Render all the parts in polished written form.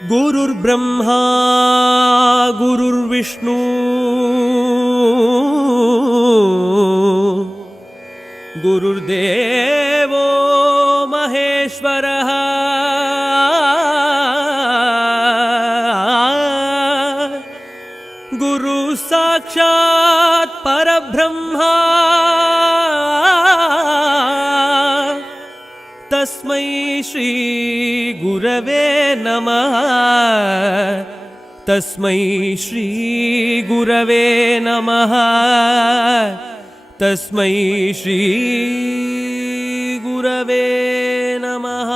गुरुर्ब्रह्मा गुरुर्विष्णु गुरुर्देवो महेश्वरः गुरु साक्षात् परब्रह्मा तस्मै श्री गुरवे नमः तस्मै श्री गुरवे नमः तस्मै श्री गुरवे नमः।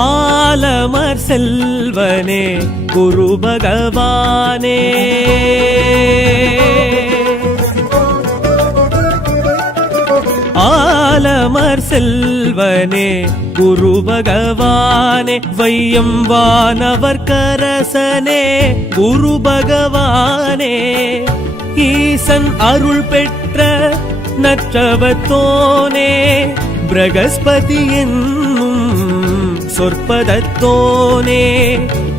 ஆலமர் செல்வனே குரு பகவானே ஆலமர் செல்வனே குரு பகவானே வையம் வானவர் கரசனே குரு பகவானே ஈசன் அருள் பெற்ற நற்றவத்தோனே பிரகஸ்பதி என்னும் சொற்பதத்தோனே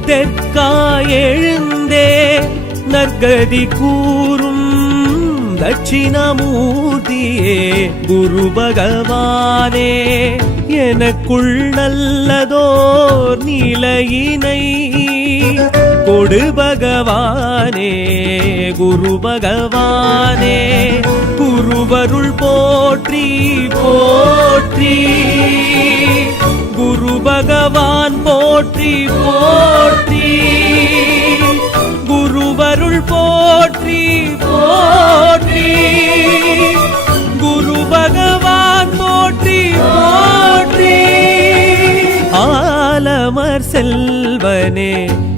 தெற்காயெழுந்தே நற்கதி கூறும் தட்சிணாமூர்த்தியே குரு பகவானே எனக்குள் நல்லதோர் நிலையினை கொடு பகவானே குரு பகவானே குருவருள் போற்றி போற்றி குரு பகவான் போற்றி போற்றி குருவருள் போற்றி போற்றி குரு பகவான் போற்றி போற்றி ஆலமர் செல்வனே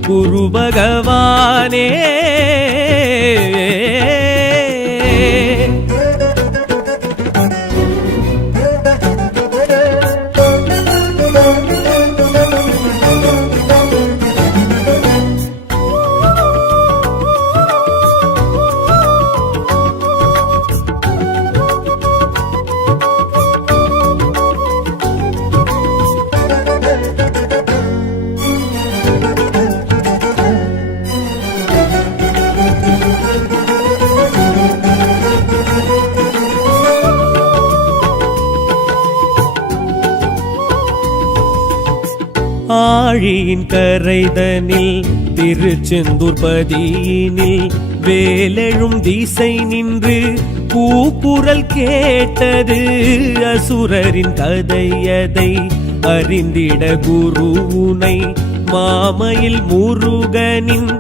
குரு பகவானே ஆழியின் கரைதனில் திருச்செந்தூர் பதியினில் வேலெழும் திசை நின்று கூக்குரல் கேட்டது அசுரரின் கதையதை அறிந்திட குருவுனை மாமையில் முருகனின்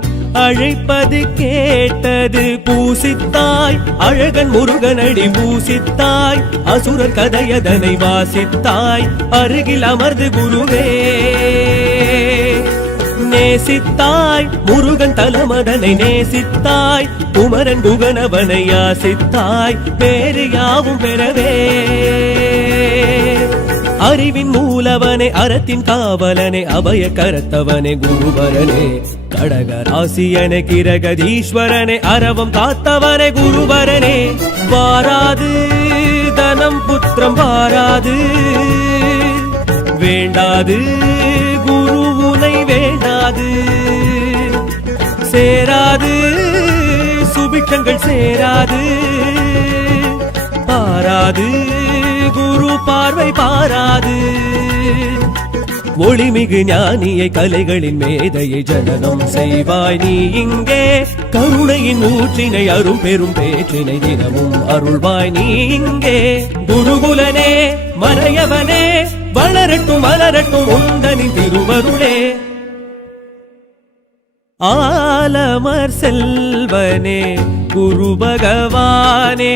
அழைப்பது கேட்டது பூசித்தாய் அழகன் முருகனடி பூசித்தாய் அசுரர் கதையதனை வாசித்தாய் அருகில் அமர்ந்து குருவே நேசித்தாய் முருகன் தலமதனை நேசித்தாய் குமரன் குகனவனை யாசித்தாய் பேரு யாவும் பெறவே அறிவின் மூலவனே அறத்தின் காவலனே அபய கரத்தவனே குருவரனே கடகராசியனே கிரகதீஸ்வரனே அரவம் காத்தவனே குருவரனே வாராது தனம் புத்திரம் வாராது வேண்டாது குருவுனை வேண்டாது சேராது சுபிட்சங்கள் சேராது பாராது குரு பார்வை பாராது ஒளிமிகு ஞானியை கலைகளின் மேதையை ஜனனம் செய்வாய் நீ இங்கே கருணையின் ஊற்றினை அரும் பெரும் பேற்றினை தினமும் அருள்வாய் நீ இங்கே குருகுலனே மறையவனே வளரட்டும் வளரட்டும் உந்தனின் திருவருளே ஆலமர் செல்வனே குரு பகவானே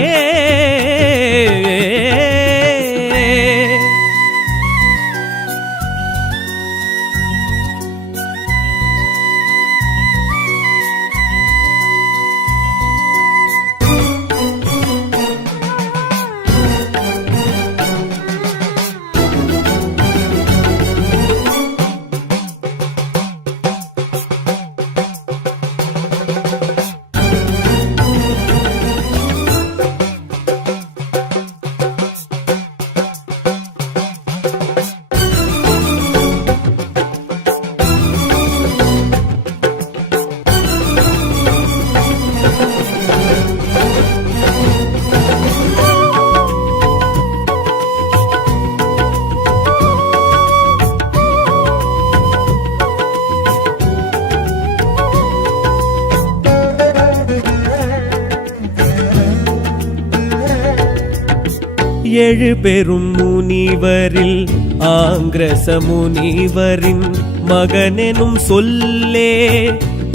எழு பெரும் முனிவரில் ஆங்கிரச முனிவரின் மகனெனும் சொல்லே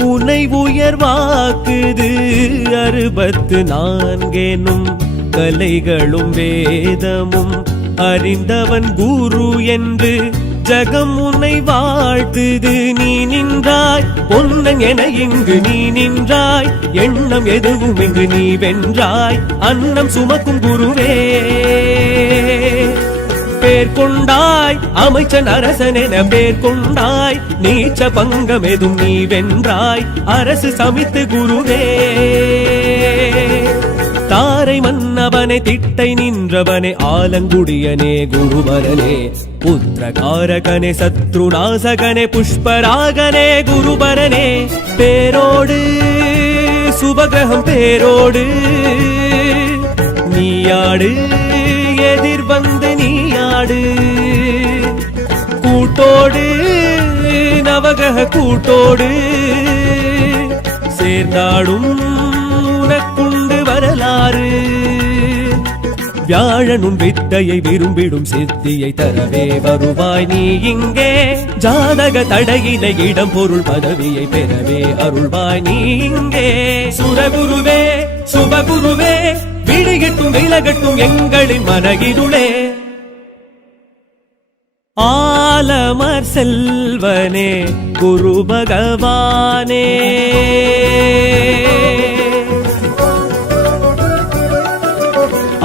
உனை உயர்வாக்குது 64 கலைகளும் வேதமும் அறிந்தவன் குரு என்று ஜகம் உன்னை வாழ்த்துது. நீ நின்றாய் பொன்னன் என இங்கு நீ நின்றாய், எண்ணம் எதுவும் இங்கு நீ வென்றாய், அன்னம் சுமக்கும் குருவே. பேர் கொண்டாய் அமைச்சன் அரசன் என பேர் கொண்டாய், நீச்ச பங்கம் எதும் நீ வென்றாய், அரசு சமித்து குருவே. தாரை மன்னவனே திட்டை நின்றவனே ஆலங்குடியனே குருபரனே, புத்திரகாரகனே சத்ருநாசகனே புஷ்பராகனே குருபரனே. பேரோடு சுபகிரகம் பேரோடு நீயாடு, எதிர் வந்து நீயாடு, கூட்டோடு நவகிரக கூட்டோடு சேர்ந்தாடும் உனக்குண்டு வரலாறு. வியாழனும் வித்தையை விரும்பிடும் சித்தியை தரவே வருவாய் நீ இங்கே, ஜாதக தடையினை இடம் பொருள் பதவியை பெறவே அருள்வாய் நீ இங்கே. சுரகுருவே சுபகுருவே விழிகட்டும் விலகட்டும் எங்களின் மனகிருளே. ஆலமர் செல்வனே குரு பகவானே,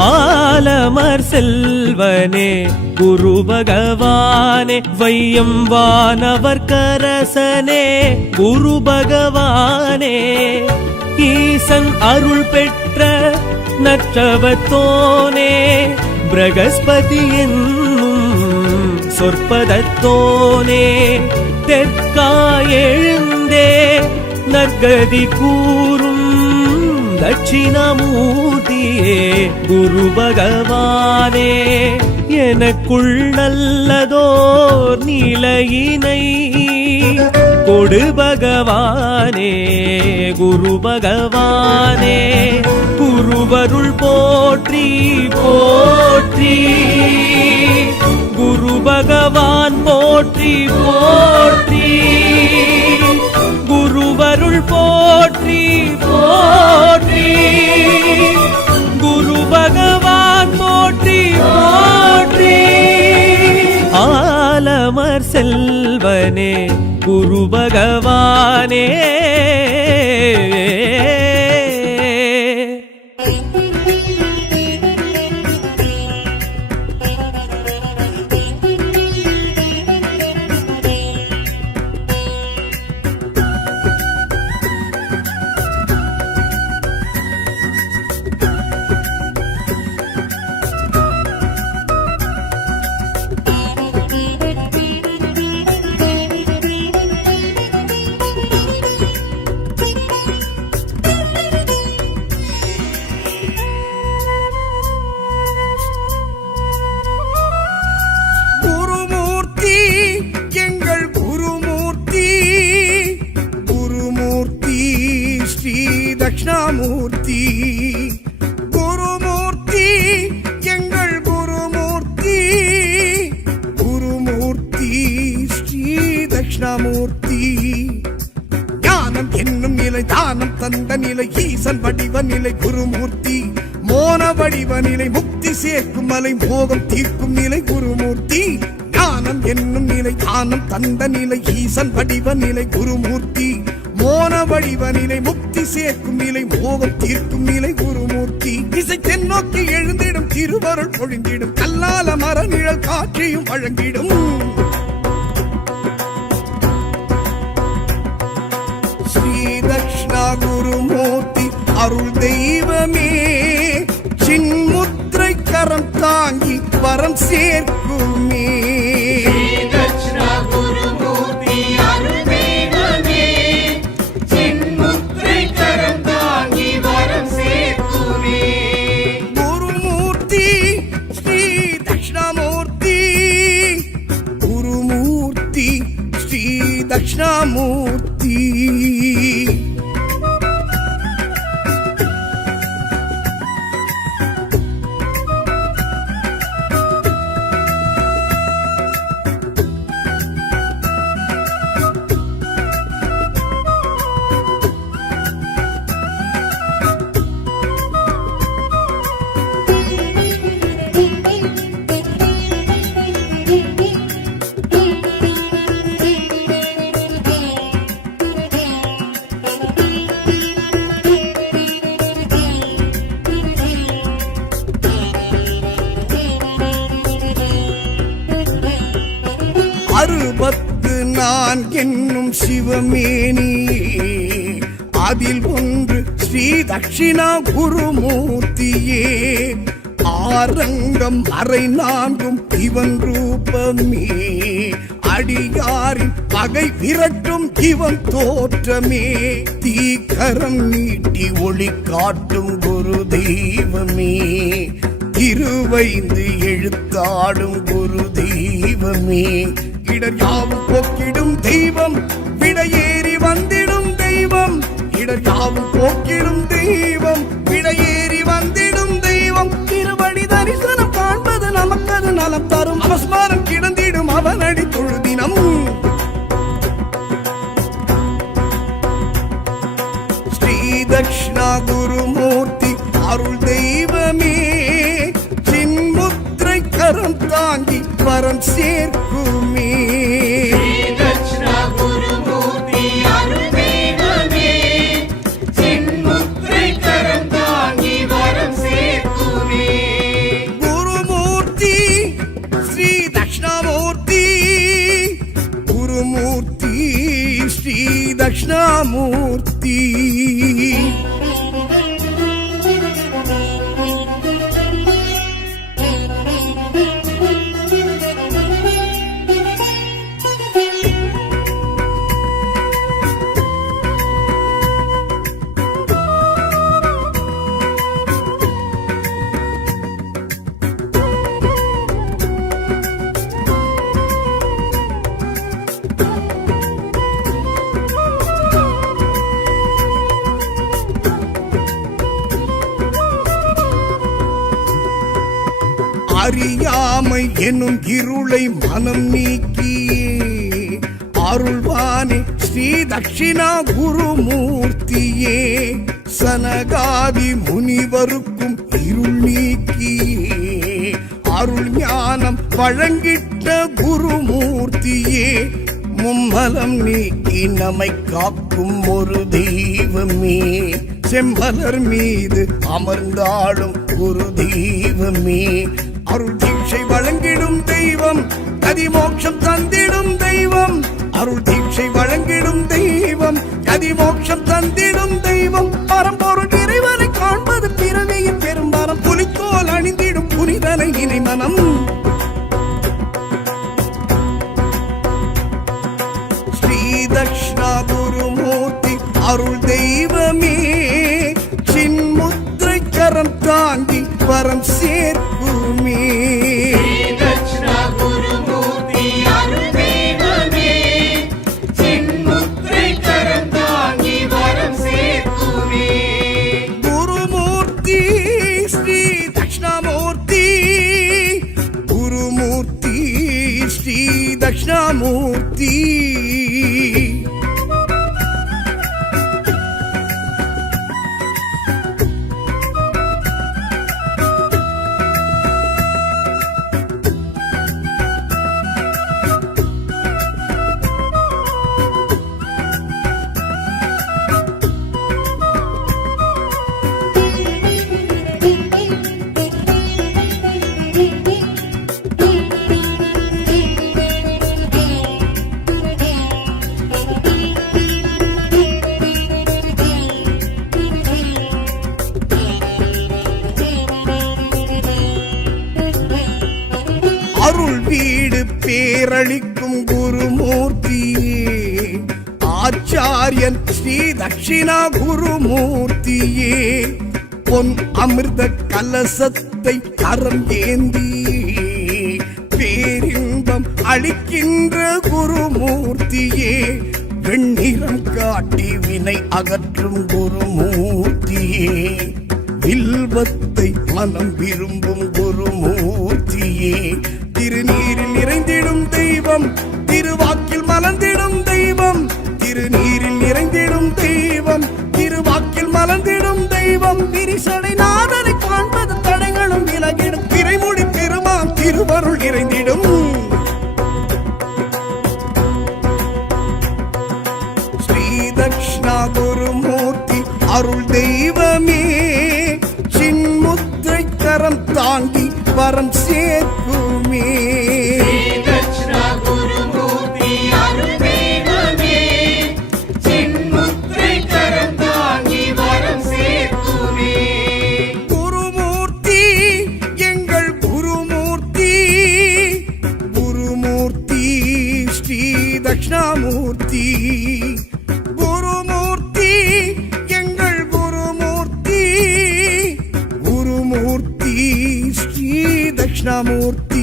ஆலமர் செல்வனே குரு பகவானே, வையம் வானவர் கரசனே குரு பகவானே. ஈசன் அருள் பெற்ற நற்றவத்தோனே, பிரகஸ்பதி என்னும் சொற்பதத்தோனே, தெற்காயெழுந்தே நற்கதி கூறும் தட்சிணாமூர்த்தியே குரு பகவானே. எனக்குள் நல்லதோர் நிலையினை கொடு பகவானே குரு பகவானே. குருவருள் போற்றி போற்றி, குரு பகவான் போற்றி போற்றி, குருவருள் போற்றி போற்றி, குரு பகவான் போற்றி போற்றி. ஆலமர் செல்வனே குரு பகவானே. தட்சிணாமூர்த்தி குருமூர்த்தி எங்கள் குருமூர்த்தி, குருமூர்த்தி ஸ்ரீ தட்சிணாமூர்த்தி. ஞானம் என்னும் நிலை தானம் தந்த நிலை ஈசன் வடிவ நிலை குருமூர்த்தி, மோன வடிவ நிலை முக்தி சேர்க்கும் மலை மோகம் தீர்க்கும் நிலை குருமூர்த்தி. ஞானம் என்னும் நிலை தானம் தந்த நிலை ஈசன் வடிவ நிலை குருமூர்த்தி, மோன வடிவ நிலை முக்தி சேர்க்கும் நிலை மோகம் தீர்க்கும் நிலை குருமூர்த்தி. இசை தென்னோக்கி எழுந்திடும் திருவருள் பொழிந்திடும் கல்லால மர நிழல் காட்சியும் வழங்கிடும். ஸ்ரீ தட்சிணா குருமூர்த்தி அருள் தெய்வமே, சின்முத்திரை கரம் தாங்கி வரம் சேர்க்குமே. தட்சிணாமூர்த்தி என்னும் சிவமேனி அதில் ஒன்று ஸ்ரீ தட்சிணா குருமூர்த்தியே ஆரங்கம் அரை நான்கும் இவன் ரூபமே அடியாரின் பகை விரட்டும் இவன் தோற்றமே தீக்கரம் நீட்டி ஒளி காட்டும் குரு தெய்வமே திருவைந்து எழுத்தாடும் குரு தெய்வமே இடர் யாவும் போக்கிடும் தெய்வம் விடையேறி வந்திடும் தெய்வம் இடர் யாவும் போக்கிடும் தெய்வம் விடையேறி வந்திடும் தெய்வம் திருவடி தரிசனம் காண்பது நமக்கது நலம் தரும் அவஸ்மாரம் கிடந்திடும் அவனடி தொழுதினம் ஸ்ரீ தக்ஷணா குருமூர்த்தி அருள் தெய்வமே சின்முத்திரை கரம் தாங்கி வரம் சேர்க்குமே ஸ்ரீ தக்ஷணாமூர்த்தி அறியாமை எனும் இருளை மனம் நீக்கியே அருள்வானே ஸ்ரீ தட்சிணா குருமூர்த்தியே சனகாதி முனிவருக்கும் இருள் நீக்கியே அருள் ஞானம் வழங்கிட்ட குருமூர்த்தியே மும்மலம் நீக்கி நம்மை காக்கும் ஒரு தெய்வமே செம்மலர் மீது அமர்ந்தாடும் குரு தெய்வமே அருள் தீட்சை வழங்கிடும் தெய்வம் கதிமோட்சம் தந்திடும் தெய்வம் அருள் தீட்சை வழங்கிடும் தெய்வம் கதிமோட்சம் தந்திடும் தெய்வம் பரம்பொருள் இறைவனை காண்பது பிறவியின் பெரும்பாரம் புலித்தோல் அணிந்திடும் புனிதனை நினை மனம் ஸ்ரீ தக்ஷணா குருமூர்த்தி அருள் தெய்வமே சின்முத்திரை கரம் தாங்கி வரம் சேர்க்குமே குருமூர்த்தி ஸ்ரீ தக்ஷணாமூர்த்தி குருமூர்த்தி ஸ்ரீ தக்ஷணாமூர்த்தி அருள் வீடு பேரளிக்கும் குருமூர்த்தியே ஆச்சாரியன் ஸ்ரீ தட்சிணா குருமூர்த்தியே பொன் அமிர்த கலசத்தை கரம் ஏந்தி பேரின்பம் அளிக்கின்ற குருமூர்த்தியே வெண்ணிறம் காட்டி வினை அகற்றும் குருமூர்த்தியே வில்வத்தை மனம் விரும்பும் குருமூர்த்தியே திருநீரில் நிறைந்திடும் தெய்வம் திருவாக்கில் மலர்ந்திடும் தெய்வம் திருநீரில் நிறைந்திடும் தெய்வம் திருவாக்கில் மலர்ந்திடும் தெய்வம் விரிசடை நாதனை காண்பது தடைகளும் விலகிடும் திரைமுடி பெருமான் திருவருள் நிறைந்திடும் ஸ்ரீ தக்ஷணா குருமூர்த்தி அருள் தெய்வமே சின்முத்திரை கரம் தாங்கி வரம் சேர்க்குமே ஸ்ரீ தக்ஷணா குருமூர்த்தி அருள் தெய்வமே தட்சிணாமூர்த்தி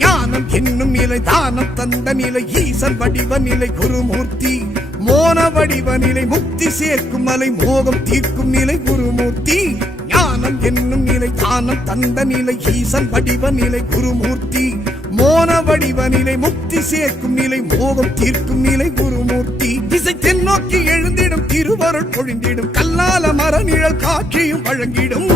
ஞானம் என்னும் நிலை தானம் தந்த நிலை ஈசன் வடிவ நிலை குருமூர்த்தி மோன வடிவ நிலை முக்தி சேர்க்கும் மலை மோகம் தீர்க்கும் நிலை குருமூர்த்தி ஞானம் என்னும் நிலை தானம் தந்த நிலை ஈசன் வடிவ நிலை குருமூர்த்தி மோன வடிவ நிலை முக்தி சேர்க்கும் நிலை மோகம் தீர்க்கும் நிலை குருமூர்த்தி திசை தென்னோக்கி எழுந்திடும் திருவருள் பொழிந்திடும் கல்லால மர நிழல் காட்சியும் வழங்கிடும்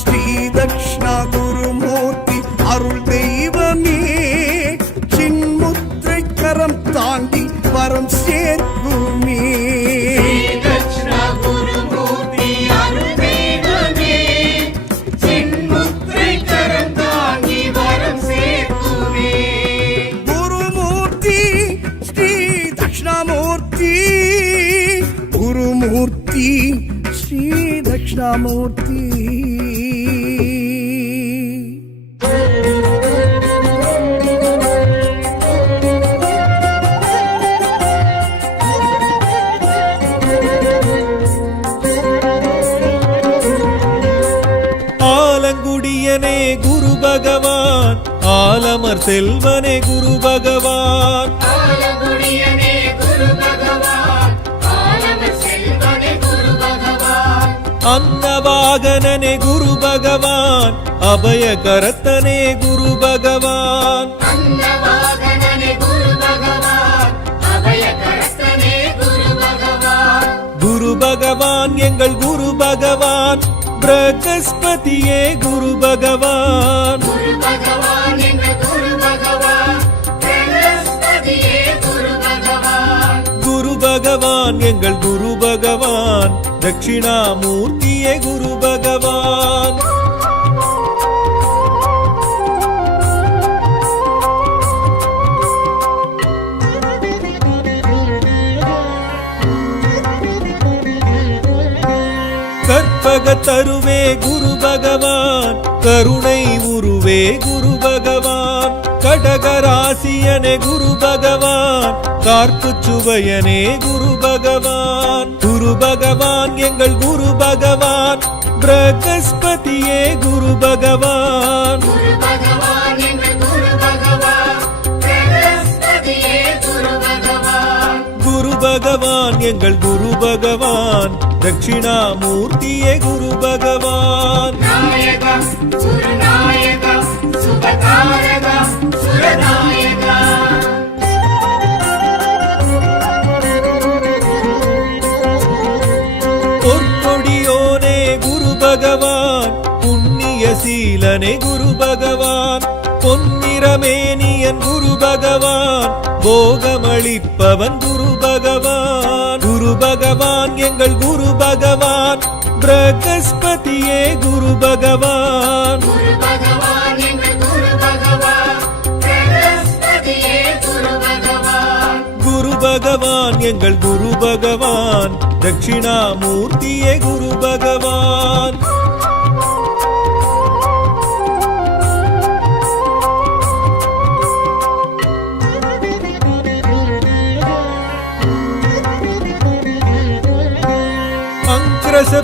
ஸ்ரீ தக்ஷணா குருமூர்த்தி அருள் தெய்வமே சின்முத்திரை கரம் தாண்டி வரம் சேர்க்குமே குருமூர்த்தி ஸ்ரீ தட்சிணாமூர்த்தி ஆலங்குடியனே குரு பகவான் ஆலமர் செல்வனே குரு பகவான் அன்னவாகனனே குரு பகவான் அபயகரத்தனே குரு பகவான் குரு பகவான் எங்கள் குரு பகவான் பிரகஸ்பதியே குரு பகவான் குரு பகவான் எங்கள் குரு பகவான் தட்சிணாமூர்த்தியே குரு பகவான் கற்பகத்தருவே குரு பகவான் கருணை உருவே குரு பகவான் கடகராசியனே குரு பகவான் கார்ப்பு சுவையனே குரு பகவான் குரு பகவான் எங்கள் குரு பகவான் பிரகஸ்பதியே குரு பகவான் குரு பகவான் எங்கள் குரு பகவான் தட்சிணாமூர்த்தியே குரு பகவான் பொற்கொடியோனே குரு பகவான் புண்ணிய சீலனே குரு பகவான் பொன்னிறமேனியன் குரு பகவான் போகமளிப்பவன் குரு பகவான் குரு பகவான் எங்கள் குரு பகவான் பிரகஸ்பதியே குரு பகவான் குரு பகவான் எங்கள் குரு பகவான் தட்சிணாமூர்த்தியே குரு பகவான்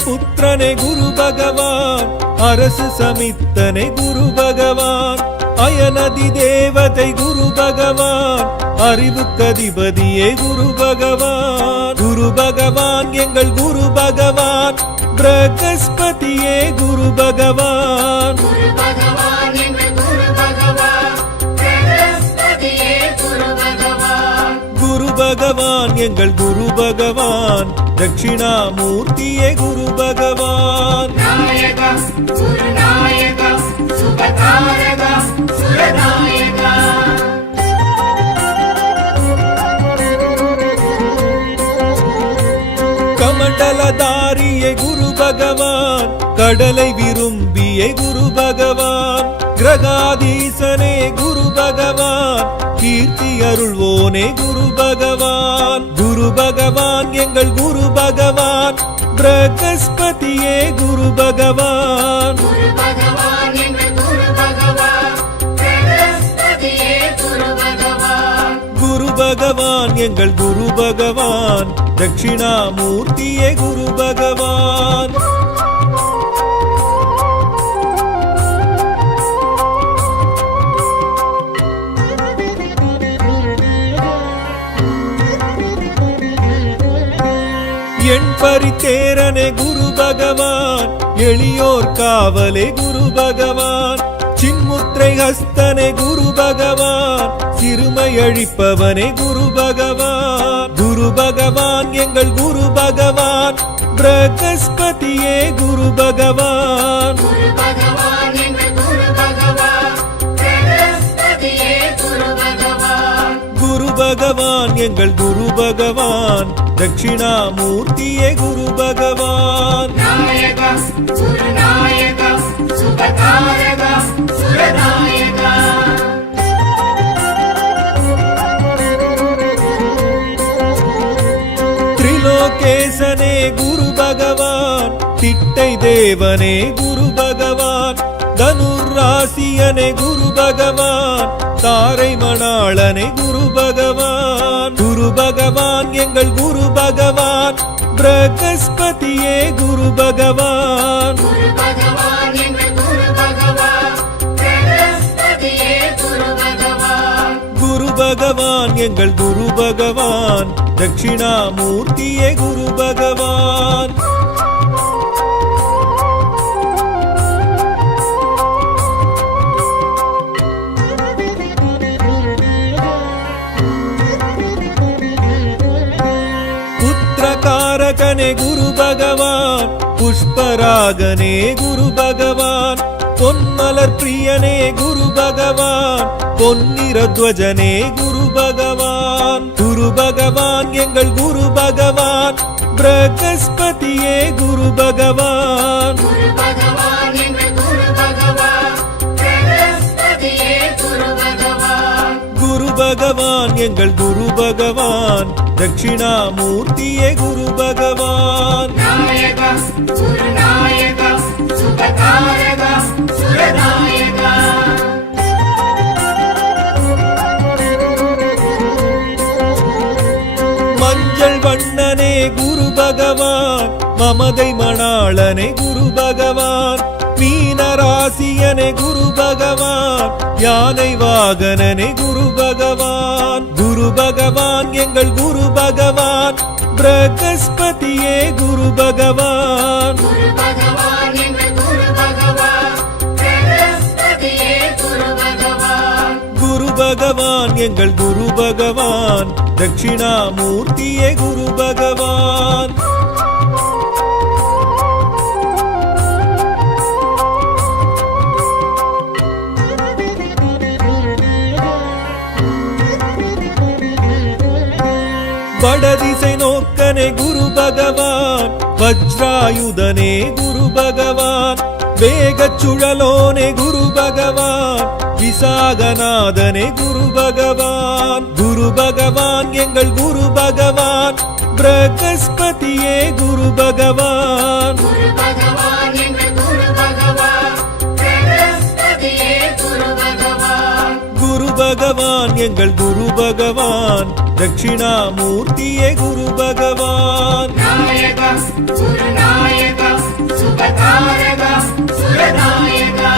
புத்திரனே குரு பகவான் அரசு சமித்தனை குரு பகவான் அயனதி தேவதை குரு பகவான் அறிவுக்கதிபதியே குரு பகவான் குரு பகவான் எங்கள் குரு பகவான் பிரகஸ்பதியே குரு பகவான் குரு பகவான் எங்கள் குரு பகவான் தட்சிணாமூர்த்தியே குரு பகவான் கமண்டலதாரியே குரு பகவான் கடலை விரும்பிய குரு பகவான் கிரகாதீசனே குரு பகவான் கீர்த்தி அருள்வோனே குரு பகவான் குரு பகவான் எங்கள் குரு பகவான் பிரகஸ்பதியே குரு பகவான் குரு பகவான் எங்கள் குரு பகவான் தட்சிணாமூர்த்தியே குரு பகவான். என் பரித்தேரனே குரு பகவான், எளியோர் காவலே குரு பகவான், சின்முத்திரை ஹஸ்தனே குரு பகவான், சிறுமை அழிப்பவனே குரு பகவான். குரு பகவான் எங்கள் குரு பகவான், பிரகஸ்பதியே குரு பகவான். குரு பகவான் எங்கள் குரு பகவான், பிரகஸ்பதியே குரு பகவான். குரு பகவான் எங்கள் குரு பகவான், தட்சிணாமூர்த்தியே குரு பகவான். நாயகா சுரநாயகா சுபகாரகா சுரநாயகா. திரிலோகேசனே குரு பகவான், திட்டை தேவனே குரு பகவான், தனுராசியனே குரு பகவான், தாரை மணாளனே குரு பகவான். குரு பகவான் எங்கள் குரு பகவான், பிரகஸ்பதியே குரு பகவான். குரு பகவான் எங்கள் குரு பகவான், பிரகஸ்பதியே குரு பகவான். குரு பகவான் எங்கள் குரு பகவான், தட்சிணாமூர்த்தியே குரு பகவான். புத்திரகாரகனே குரு பகவான், புஷ்பராகனே குரு பகவான், பொன்மலர் பிரியனே குரு பகவான், பொன்னிறத்வஜனே குரு பகவான். குரு பகவான் எங்கள் குரு பகவான், பிரகஸ்பதியே குரு பகவான். குரு பகவான் எங்கள் குரு பகவான், பிரகஸ்பதியே குரு பகவான். குரு பகவான் எங்கள் குரு பகவான், தட்சிணாமூர்த்தியே குரு பகவான். நாயகா சுரநாயகா சுபகாரகா சுரநாயகா. மஞ்சள் வண்ணனே குரு பகவான், மமதை மணாளனே குரு பகவான், மீனராசியனே குரு பகவான், யானை வாகனனே குரு பகவான். குரு பகவான் எங்கள் குரு பகவான், பிரகஸ்பதியே குரு பகவான். குரு பகவான் எங்கள் குரு பகவான், பிரகஸ்பதியே குரு பகவான். குரு பகவான் எங்கள் குரு பகவான், தட்சிணாமூர்த்தியே குரு பகவான். வடதிசை நோக்கனே குரு பகவான், வஜ்ராயுதனே குரு பகவான், வேகச் சுழலோனே குரு பகவான், விசாகநாதனே குரு பகவான். குரு பகவான் எங்கள் குரு பகவான், பிரகஸ்பதியே குரு பகவான். குரு பகவான் எங்கள் குரு பகவான், பிரகஸ்பதியே குரு பகவான். குரு பகவான் எங்கள் குரு பகவான், தட்சிணாமூர்த்தியே குரு பகவான். நாயகா சுரநாயகா சுபகாரகா சுரநாயகா.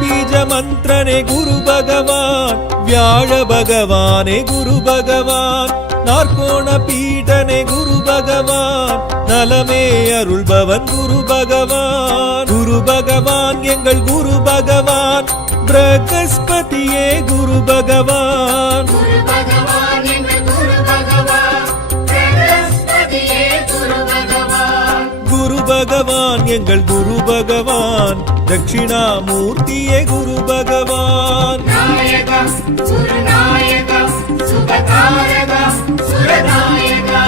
பீஜ மந்திரனே குரு பகவான், வியாழ பகவானே குரு பகவான், நாற்கோண பீடனே குரு பகவான், நலமே அருள்பவன் குரு பகவான். குரு பகவான் எங்கள் குரு பகவான், பிரகஸ்பதியே குரு பகவான். குரு பகவான் எங்கள் குரு பகவான், பிரகஸ்பதியே குரு பகவான். குரு பகவான் எங்கள் குரு பகவான், தட்சிணாமூர்த்தியே குரு பகவான். நாயகா சுரநாயகா சுபகாரகா சுரநாயகா.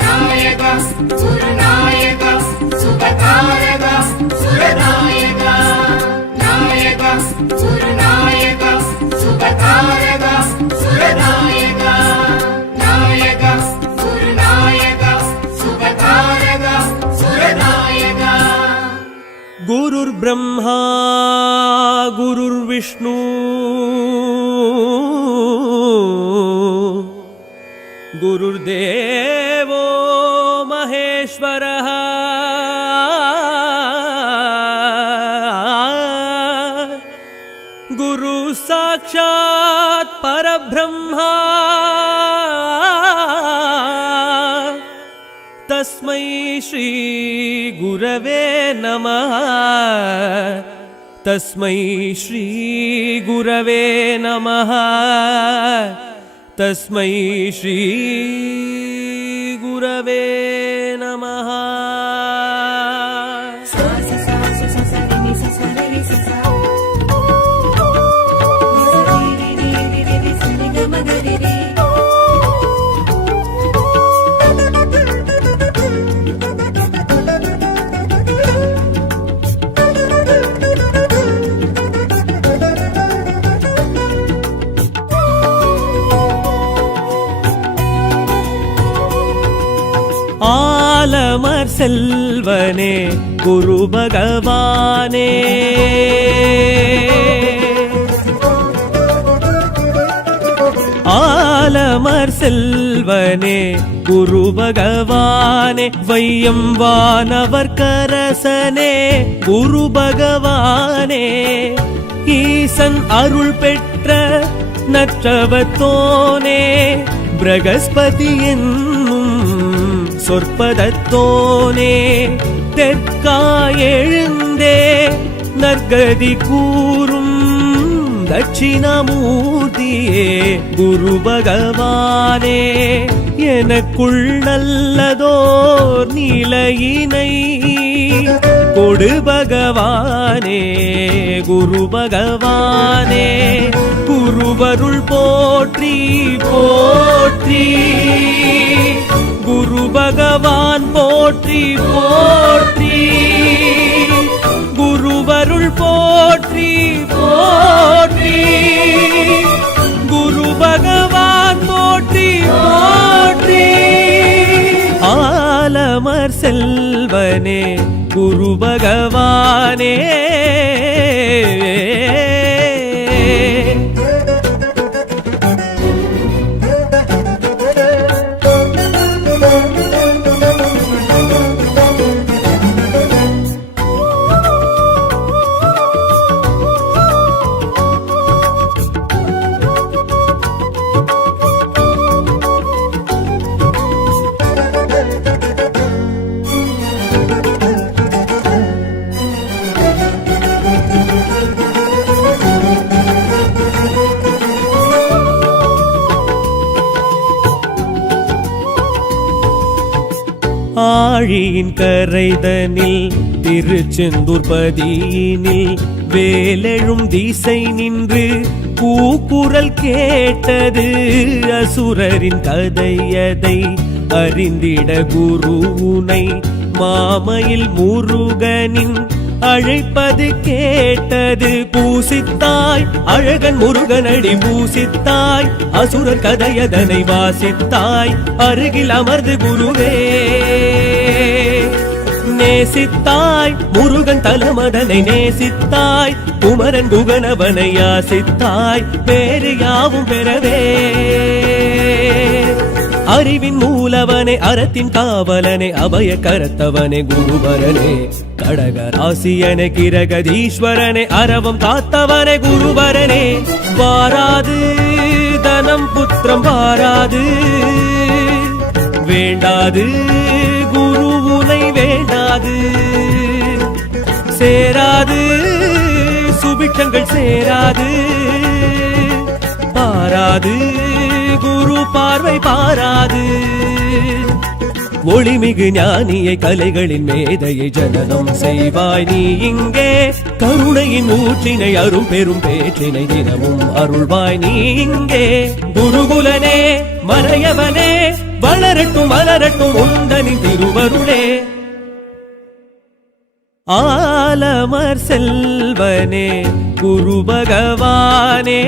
நாயகா சுரநாயகா சுபகாரகா சுரநாயகா. நாயகா சுரநாயகா சுபகாரகா சுரநாயகா. நாயகா சுரநாயகா சுபகாரகா சுரநாயகா. குரு குருர் பிரம்மா குருர் விஷ்ணு குருர் தேவோ மகேஸ்வரः குரு சாட்சாத் பரபிரம்மா तस्मै श्री गुरवे नमः तस्मै श्री गुरवे नमः तस्मै श्री गुरवे नमः ஆலமர் செல்வனே குரு பகவானே ஆலமர் செல்வனே குரு பகவானே வையம் வானவர் கரசனே குரு பகவானே ஈசன் அருள் பெற்ற நற்றவத்தோனே பிரகஸ்பதி என்னும் சொற்பதத்தோனே தெற்காயெழுந்தே நற்கதி கூறும் தட்சிணாமூர்த்தியே குரு பகவானே எனக்குள் நல்லதோர் நிலையினை கொடு பகவானே குரு பகவானே குருவருள் போற்றி போற்றி குரு பகவான் போற்றி போற்றி குருவருள் போற்றி போற்றி குரு பகவான் போற்றி போற்றி ஆலமர் செல்வனே குரு பகவானே ஆழியின் கரைதனில் திருச்செந்தூர் பதியினில் வேலெழும் திசை நின்று கூக்குரல் கேட்டது அசுரரின் கதையதை அறிந்திட குருவுனை மாமையில் முருகனின் அழைப்பது கேட்டது பூசித்தாய் அழகன் முருகனடி பூசித்தாய் அசுரர் கதையதனை வாசித்தாய் அருகில் அமர்ந்து குருவே நேசித்தாய் முருகன் தலமதனை நேசித்தாய் குமரன் குகனவனை யாசித்தாய் பேரு யாவும் பெறவே அறிவின் மூலவனே அறத்தின் காவலனே அபய கரத்தவனே குருவரனே கடக ராசியனே கிரகதீஸ்வரனே அரவம் காத்தவனே குருவரனே வாராது தனம் புத்திரம் வாராது வேண்டாது குருவுனை வேண்டாது சேராது சுபிட்சங்கள் சேராது பாராது குரு பார்வை பாராது ஒளிமிகு ஞானியை கலைகளின் மேதையை ஜனனம் செய்வாய் நீ இங்கே கருணையின் ஊற்றினை அரும் பெரும் பேற்றினை தினமும் அருள்வாய் நீ இங்கே குருகுலனே மறையவனே வளரட்டும் வளரட்டும் உந்தனின் திருவருளே ஆலமர் செல்வனே குரு பகவானே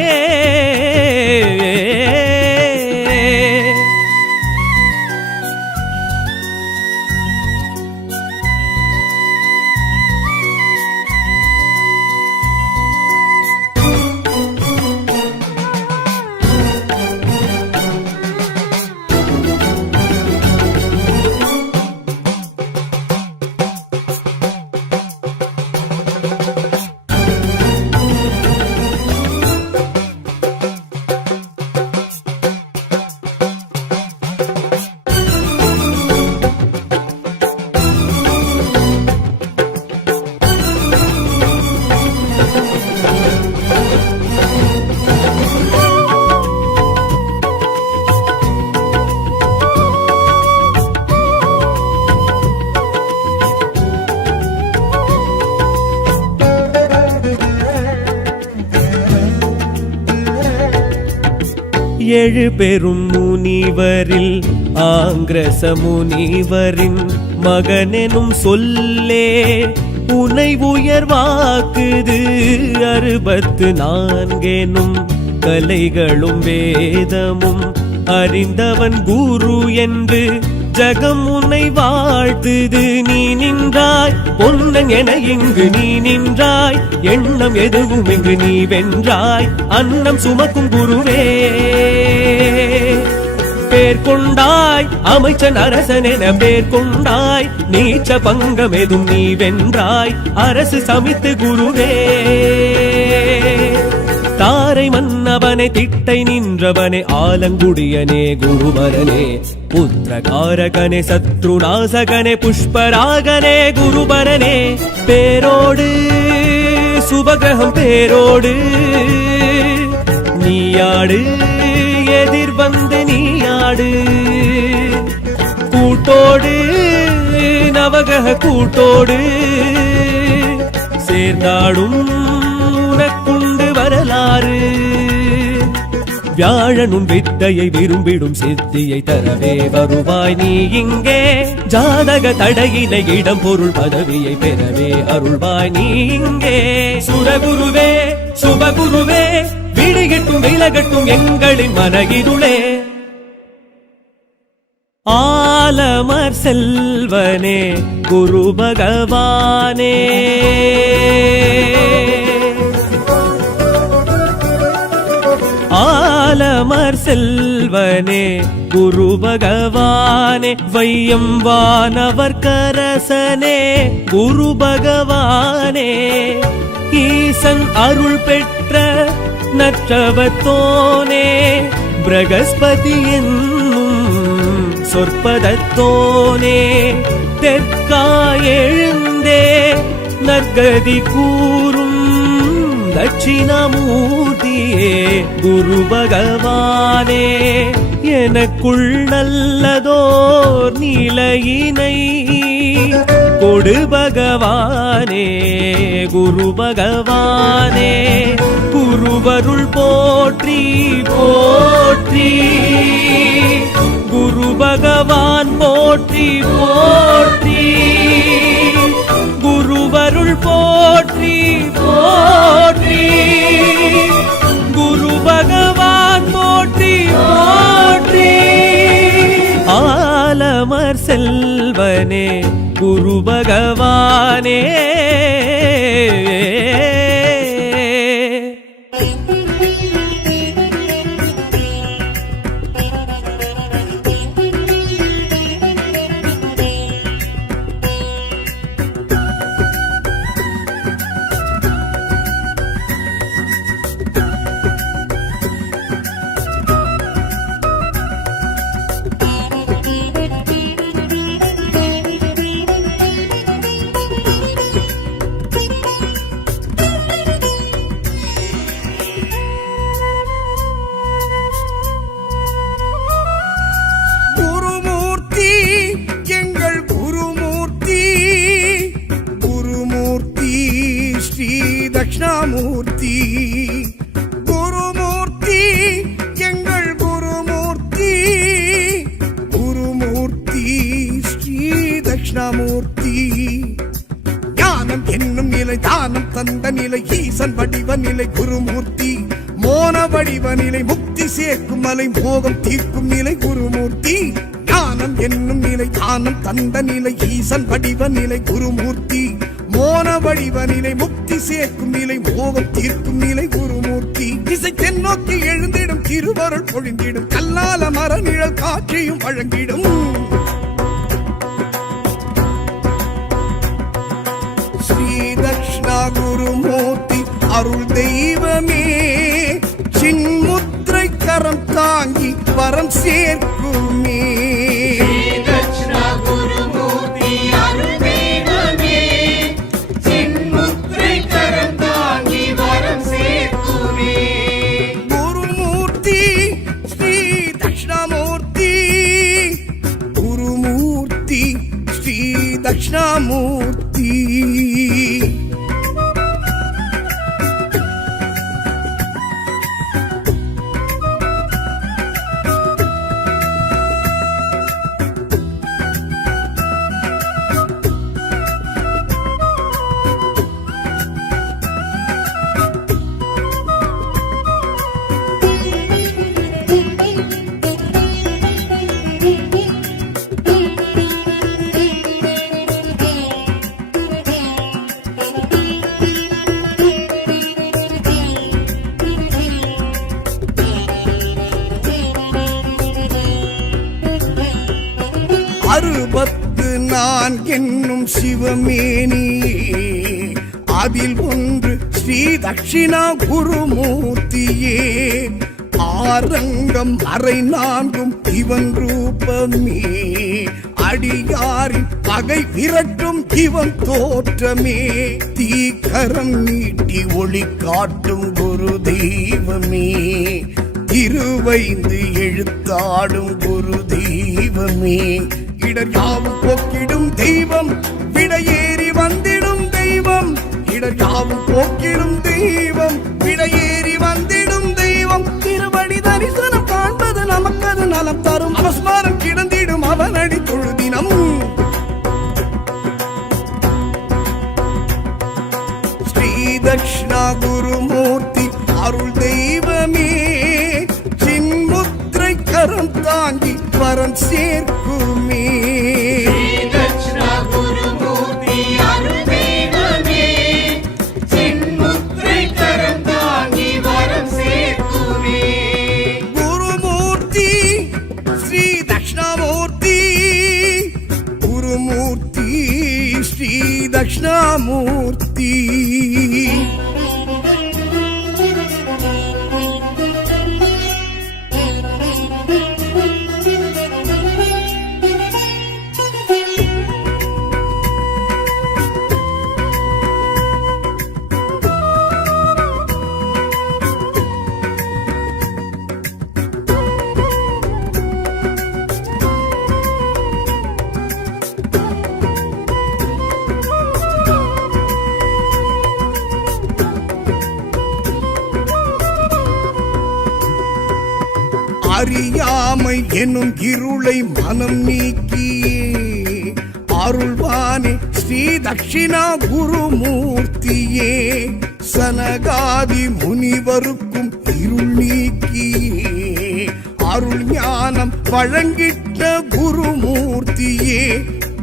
எழு பெரும் முனிவரில் ஆங்கிரச முனிவரின் மகனெனும் சொல்லே உனை உயர்வாக்குது 64 கலைகளும் வேதமும் அறிந்தவன் குரு என்று ஜகம் உன்னை வாழ்த்துது. நீ நின்றாய் பொன்னன் என இங்கு நீ நின்றாய், எண்ணம் எதுவும் இங்கு நீ வென்றாய். அன்னம் சுமக்கும் குருவே பேர் கொண்டாய், அமைச்சன் அரசன் என பேர் கொண்டாய். நீச்ச பங்கம் எதும் நீ வென்றாய், அரசு சமித்து குருவே. தாரை மன்னவனே திட்டை நின்றவனே ஆலங்குடியனே குருபரனே, புத்திரகாரகனே சத்ருநாசகனே புஷ்பராகனே குருபரனே. பேரோடு சுபகிரகம் பேரோடு நீயாடு, எதிர் வந்து நீயாடு. கூட்டோடு நவகிரக கூட்டோடு சேர்ந்தாடும் உனக்குண்டு வரலாறு. வியாழனும் வித்தையை விரும்பிடும் சித்தியை தரவே வருவாய் நீ இங்கே. ஜாதக தடையினை இடம் பொருள் பதவியை பெறவே அருள்வாய் நீ இங்கே. சுரகுருவே சுபகுருவே விடிகட்டும் விலகட்டும் எங்களின் மனகிருளே. ஆலமர் செல்வனே குரு பகவானே, ஆலமர் செல்வனே குரு பகவானே. வையம் வானவர் கரசனே குரு பகவானே. ஈசன் அருள் பெற்ற நற்றவத்தோனே, பிரகஸ்பதி என்னும் சொற்பதத்தோனே. தெற்காயெழுந்தே நற்கதி கூறும் தட்சிணாமூர்த்தியே குரு பகவானே. எனக்குள் நல்லதோர் நிலையினை கொடு பகவானே குரு பகவானே. குருவருள் போற்றி போற்றி, குரு பகவான் போற்றி போற்றி. குருவருள் போற்றி போற்றி, குரு பகவான் போற்றி போற்றி. ஆலமர் செல்வனே குரு பகவானே. தட்சிணாமூர்த்தி குருமூர்த்தி, எங்கள் குருமூர்த்தி. குருமூர்த்தி ஸ்ரீ தட்சிணாமூர்த்தி. ஞானம் என்னும் நிலை தானம் தந்த நிலை ஈசன் வடிவ நிலை குருமூர்த்தி. மோன வடிவ நிலை முக்தி சேர்க்கும் மலை மோகம் தீர்க்கும் நிலை குருமூர்த்தி. ஞானம் என்னும் நிலை தானம் தந்த நிலை ஈசன் வடிவ நிலை குருமூர்த்தி. மோன வடிவ நிலை முக்தி சேர்க்கும் நிலை மோகம் தீர்க்கும் நிலை குருமூர்த்தி. திசை தென்னோக்கி எழுந்திடும் திருவருள் பொழிந்திடும் கல்லால மர நிழல் காட்சியும் வழங்கிடும். ஸ்ரீ தட்சிணா குருமூர்த்தி அருள் தெய்வமே, சின்முத்திரை கரம் தாங்கி வரம் சேர்க்குமே. குருமூர்த்தி நான் என்னும் சிவமேனி அதில் ஒன்று ஸ்ரீ தட்சிணா குருமூர்த்தியே ஆரங்கம் அரை நான்கும் இவன் ரூபமே அடியாரின் பகை விரட்டும் இவன் தோற்றமே தீக்கரம் நீட்டி ஒளி காட்டும் குரு தெய்வமே இருவைந்து எழுத்தாடும் குரு தெய்வமே இடர் யாவும் போக்கிடும் தெய்வம் விடையேறி வந்திடும் தெய்வம் இடர் யாவும் போக்கிடும் தெய்வம் விடையேறி வந்திடும் தெய்வம் திருவடி தரிசனம் காண்பது நமக்கது நலம் தரும் அவஸ்மாரம் கிடந்திடும் அவனடி தொழுதினம் ஸ்ரீ தட்சிணா குருமூர்த்தி அருள் தெய்வமே சின்முத்திரை கரம் தாங்கி வரம் சேர்க்குமே தட்சிணா குருமூர்த்தி அருள் தெய்வமே சின்முத்திரை கரம் தாங்கி வரம் சேர்க்குமே குருமூர்த்தி ஸ்ரீ தட்சிணாமூர்த்தி குருமூர்த்தி ஸ்ரீ தட்சிணாமூர்த்தி அறியாமை எனும் இருளை மனம் நீக்கியே அருள்வானே ஸ்ரீ தட்சிணா குருமூர்த்தியே சனகாதி முனிவருக்கும் இருள் நீக்கியே அருள் ஞானம் வழங்கிட்ட குருமூர்த்தியே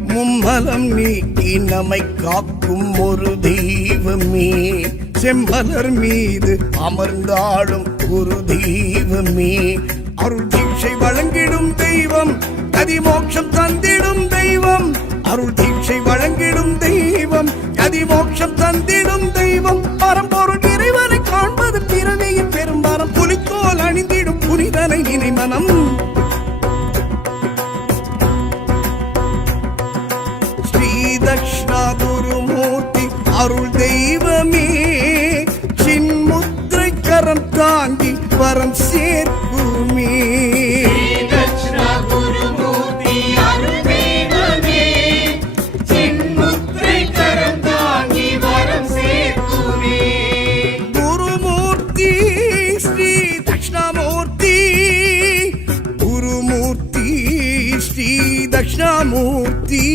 மும்மலம் நீக்கி நம்மை காக்கும் ஒரு தெய்வமே செம்மலர் மீது அமர்ந்தாடும் குரு தெய்வமே அருள் தீட்சை வழங்கிடும் தெய்வம் கதிமோட்சம் தந்திடும் தெய்வம் அருள் தீட்சை வழங்கிடும் தெய்வம் கதிமோட்சம் தந்திடும் தெய்வம் பரம்பொருள் இறைவனை காண்பது பிறவியின் பெரும்பாரம் புலித்தோல் அணிந்திடும் புனிதனை நினை மனம் ஸ்ரீ தட்சிணா குருமூர்த்தி அருள் தெய்வமே சின்முத்திரை கரம் தாங்கி வரம் சேர்க்குமே தட்சிணா குருமூர்த்தி அருள் தெய்வமே சின்முத்திரை கரம் தாங்கி வரம் சேர்க்குமே குருமூர்த்தி ஸ்ரீ தட்சிணாமூர்த்தி குருமூர்த்தி ஸ்ரீ தட்சிணாமூர்த்தி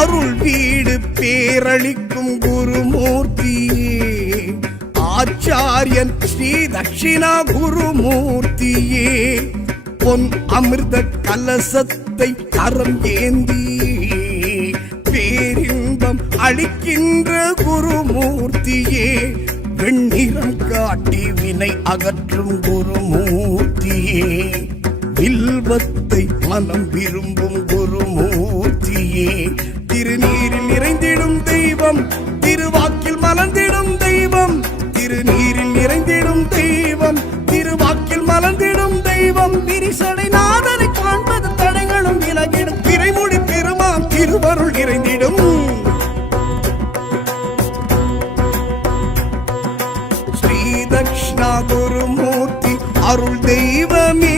அருள் வீடு பேரளிக்கும் குருமூர்த்தியே ஆச்சாரியன் ஸ்ரீ தட்சிணா குருமூர்த்தியே பொன் அமிர்த கலசத்தை கரம் ஏந்தி பேரின்பம் அளிக்கின்ற குருமூர்த்தியே வெண்ணிறம் காட்டி வினை அகற்றும் குருமூர்த்தியே வில்வத்தை மனம் விரும்பும் குருமூர்த்தியே திருநீரில் நிறைந்திடும் தெய்வம் திருவாக்கில் மலர்ந்திடும் தெய்வம் திருநீரில் நிறைந்திடும் தெய்வம் திருவாக்கில் மலர்ந்திடும் தெய்வம் விரிசடை நாதனை காண்பது தடைகளும் விலகிடும் திரைமுடி பெருமான் திருவருள் நிறைந்திடும் ஸ்ரீ தட்சிணா குருமூர்த்தி அருள் தெய்வமே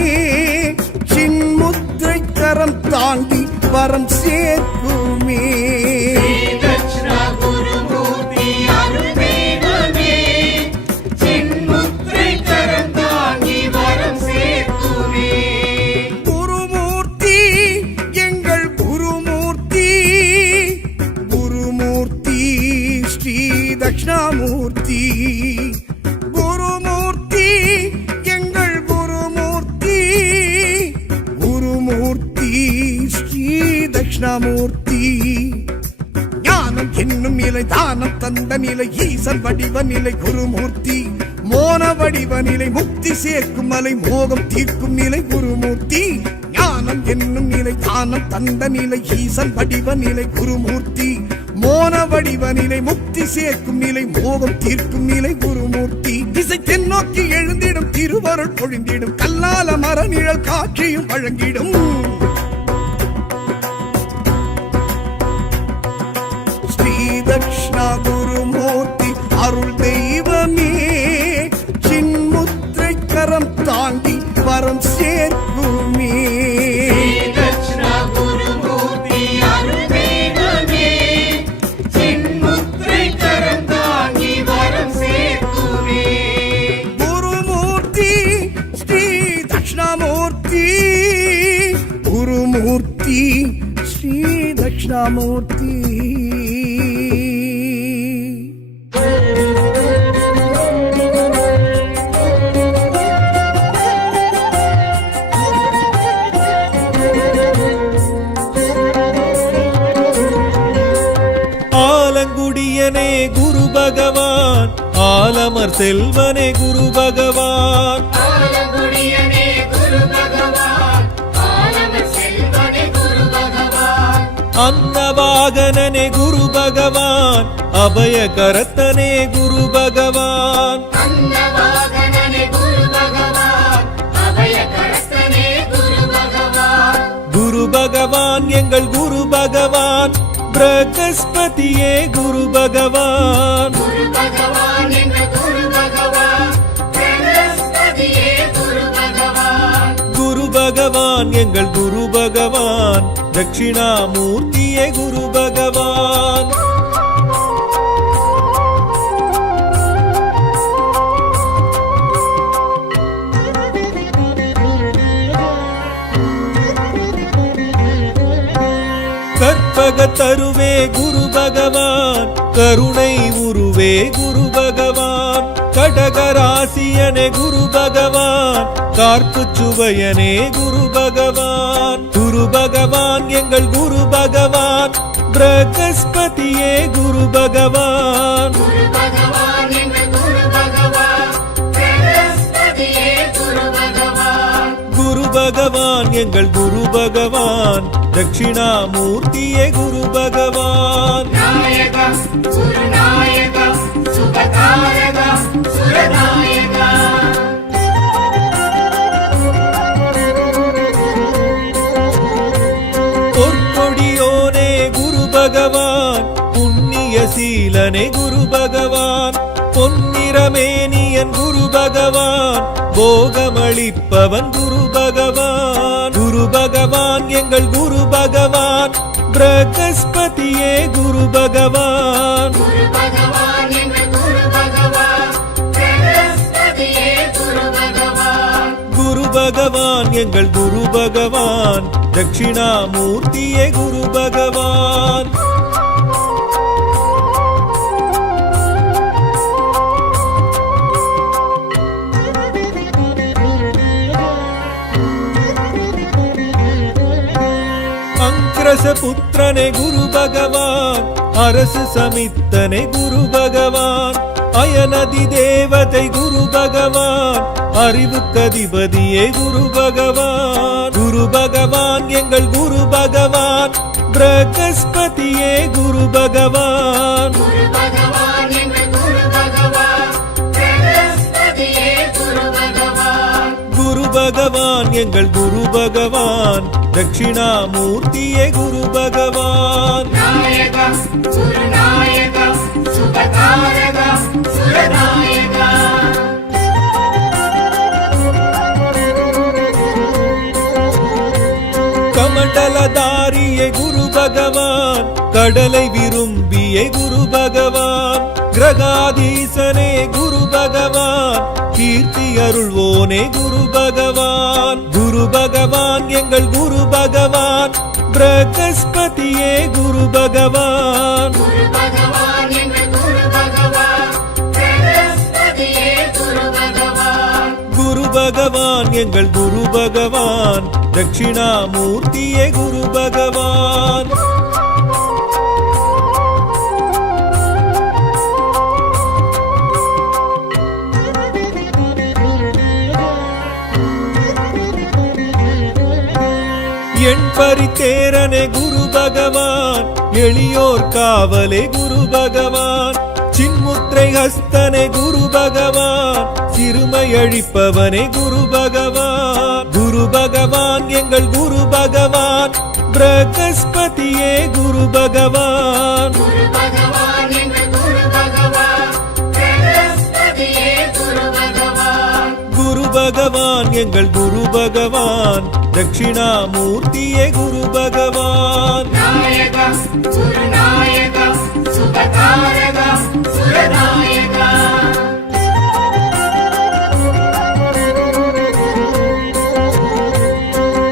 சின்முத்திரை கரம் தாங்கி வரம் சேர்க்குமே தட்சிணா குருமூர்த்தி அருள் தெய்வமே தட்சிணாமூர்த்தி ஞானம் என்னும் நிலை தானம் தந்த நிலை ஈசன் வடிவ நிலை குருமூர்த்தி மோன வடிவ நிலை முக்தி சேர்க்கும் மலை மோகம் தீர்க்கும் நிலை குருமூர்த்தி ஞானம் என்னும் நிலை தானம் தந்த நிலை ஈசன் வடிவ நிலை குருமூர்த்தி மோன வடிவ நிலை முக்தி சேர்க்கும் நிலை மோகம் தீர்க்கும் நிலை குருமூர்த்தி திசை தென்னோக்கி எழுந்திடும் திருவருள் பொழிந்திடும் கல்லால மர நிழல் காட்சியும் வழங்கிடும் ஸ்ரீ தக்ஷணா குருமூர்த்தி அருள் தெய்வமே சின்முத்திரை கரம் தாங்கி வரம் சேர்க்குமே தட்சிணா குருமூர்த்தி அருள் தெய்வமே சின்முத்திரை கரம் தாங்கி வரம் சேர்க்குமே குருமூர்த்தி ஸ்ரீ தட்சிணாமூர்த்தி குருமூர்த்தி ஸ்ரீ தட்சிணாமூர்த்தி ஆலங்குடியனே குரு பகவான் ஆலமர் செல்வனே குரு பகவான் ஆலங்குடியனே குரு பகவான் ஆலமர் செல்வனே குரு பகவான் அன்னவாகனனே குரு பகவான் அபய கரத்தனே குரு பகவான் அன்னவாகனனே குரு பகவான் அபய கரஸ்தனே குரு பகவான் குரு பகவான் எங்கள் குரு பகவான் பிரகஸ்பதியே குரு பகவான் குரு பகவான் எங்கள் குரு பகவான் பிரகஸ்பதியே குரு பகவான் குரு பகவான் எங்கள் குரு பகவான் தட்சிணாமூர்த்தியே குரு பகவான் கற்பகத்தருவே குரு பகவான் கருணை உருவே குரு பகவான் கடகராசியனே குரு பகவான் கார்ப்பு சுவையனே குரு பகவான் குரு பகவான் எங்கள் குரு பகவான் பிரகஸ்பதியே குரு பகவான் குரு பகவான் எங்கள் குரு பகவான் பிரகஸ்பதியே குரு பகவான் குரு பகவான் எங்கள் குரு பகவான் தட்சிணாமூர்த்தியே குரு பகவான் நாயகா குருநாயகா சுபகாரகா சுரநாயகா பொற்கொடியோனே குரு பகவான் புண்ணிய சீலனே குரு பகவான் பொன்னிறமேனியன் குரு பகவான் போகமளிப்பவன் குரு பகவான் குரு பகவான் எங்கள் குரு பகவான் பிரகஸ்பதியே குரு பகவான் குரு பகவான் எங்கள் குரு பகவான் பிரகஸ்பதியே குரு பகவான் குரு பகவான் எங்கள் குரு பகவான் தட்சிணாமூர்த்தியே குரு பகவான் அங்கிரச புத்திரனே குரு பகவான் அரசு சமித்தனே குரு பகவான் அயனதி தேவதை குரு பகவான் அறிவுக்கதிபதியே குரு பகவான் குரு பகவான் எங்கள் குரு பகவான் பிரகஸ்பதியே குரு பகவான் குரு பகவான் எங்கள் குரு பகவான் பிரகஸ்பதியே குரு பகவான் குரு பகவான் எங்கள் குரு பகவான் தட்சிணாமூர்த்தியே குரு பகவான் நாயகா குருநாயகா சுபகாரகா சுரநாயகா கமண்டலதாரியே குரு பகவான் கடலை விரும்பிய குரு பகவான் கிரகாதீசனே குரு பகவான் கீர்த்தி அருள்வோனே குரு பகவான் குரு பகவான் எங்கள் குரு பகவான் பிரகஸ்பதியே குரு பகவான் குரு பகவான் எங்கள் குரு பகவான் பிரகஸ்பதியே குரு பகவான் குரு பகவான் எங்கள் குரு பகவான் தட்சிணாமூர்த்தியே குரு பகவான். என் பரித்தேரனே குரு பகவான், எளியோர் காவலே குரு பகவான், சின்முத்திரை ஹஸ்தனே குரு பகவான், சிறுமை அழிப்பவனே குரு பகவான். குரு பகவான் எங்கள் குரு பகவான், பிரகஸ்பதியே குரு பகவான். குரு பகவான் எங்கள் குரு பகவான், பிரகஸ்பதியே குரு பகவான். குரு பகவான் எங்கள் குரு பகவான், தட்சிணாமூர்த்தியே குரு பகவான். நாயகா குருநாயகா சுபகாரகா சுரநாயகா.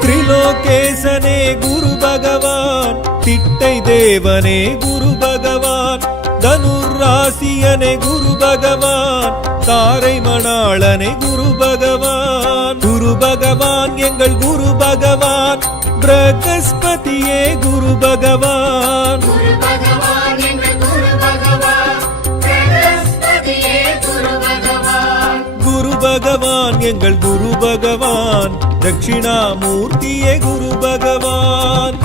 திரிலோகேசனே குரு பகவான், திட்டை தேவனே குரு பகவான், தனுராசியனே குரு பகவான், தாரை மணாளனே குரு பகவான். குரு பகவான் எங்கள் குரு பகவான், பிரகஸ்பதியே குரு பகவான். குரு பகவான் எங்கள் குரு பகவான், பிரகஸ்பதியே குரு பகவான். குரு பகவான் எங்கள் குரு பகவான், தட்சிணாமூர்த்தியே குரு பகவான்.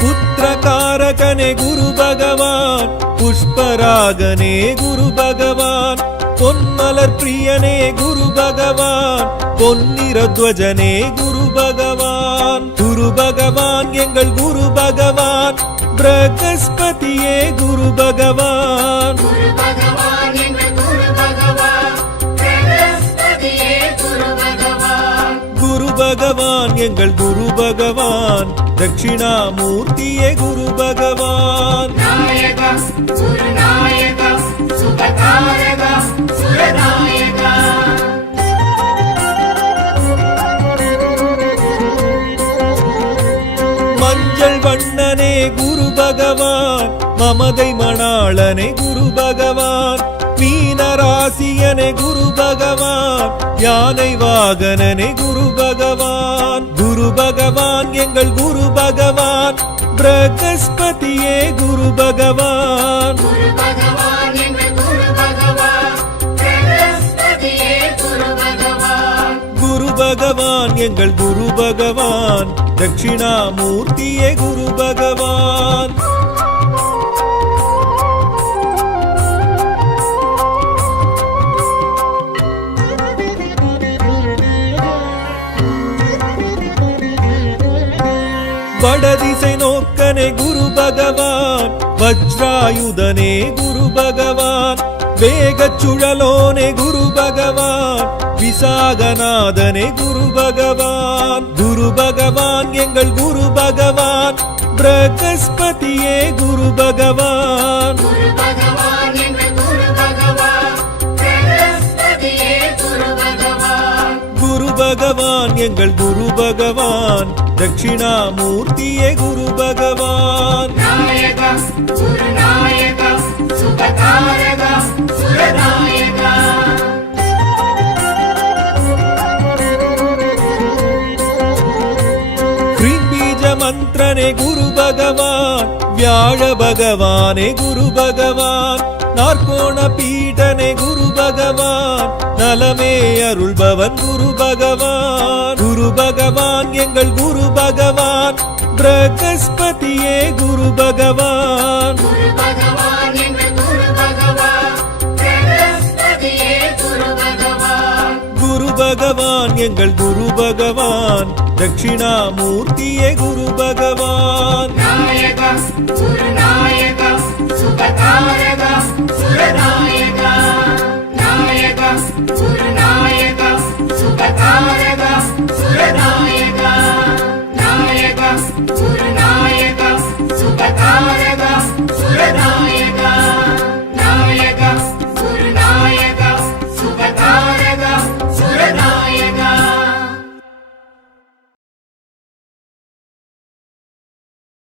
புத்திரகாரகனே குரு பகவான், புஷ்பராகனே குரு பகவான், பொன்மலர் பிரியனே குரு பகவான், பொன்னிறத்வஜனே குரு பகவான். குரு பகவான் எங்கள் குரு பகவான், பிரகஸ்பதியே குரு பகவான். குரு பகவான் எங்கள் குரு பகவான், பிரகஸ்பதியே குரு பகவான். குரு பகவான் எங்கள் குரு பகவான், தட்சிணாமூர்த்தியே குரு பகவான். நாயகா குருநாயகா சுபகாரகா சுரநாயகா. மஞ்சள் வண்ணனே குரு பகவான், மமதை மணாளனே குரு பகவான், மீனராசியனே குரு பகவான், யானை வாகனனே குரு பகவான். குரு பகவான் எங்கள் குரு பகவான், பிரகஸ்பதியே குரு பகவான். குரு பகவான் எங்கள் குரு பகவான், பிரகஸ்பதியே குரு பகவான். குரு பகவான் எங்கள் குரு பகவான், தட்சிணாமூர்த்தியே குரு பகவான். வடதிசை நோக்கனே குரு பகவான், வஜ்ராயுதனே குரு பகவான், வேகச் சுழலோனே குரு பகவான், விசாகநாதனே குரு பகவான். குரு பகவான் எங்கள் குரு பகவான், பிரகஸ்பதியே குரு பகவான். குரு பகவான் எங்கள் குரு பகவான், பிரகஸ்பதியே குரு பகவான். குரு பகவான் எங்கள் குரு பகவான், தட்சிணாமூர்த்தியே குரு பகவான். நாயகா குருநாயகா சுபகாரகா சுரநாயகா. பீஜ மந்திரனே குரு பகவான், வியாழ பகவானே குரு பகவான், நாற்கோண பீடனே குரு பகவான், நலமே அருள்பவன் குரு பகவான். குரு பகவான் எங்கள் குரு பகவான், பிரகஸ்பதியே குரு பகவான். குரு பகவான் எங்கள் குரு பகவான், பிரகஸ்பதியே குரு பகவான். குரு பகவான் எங்கள் குரு பகவான், தட்சிணாமூர்த்தியே குரு பகவான். நாயகா குருநாயகா சுபகாரகா சுரநாயகா. நாயகா குருநாயகா சுபகாரகா சுரநாயகா. நாயகா குரு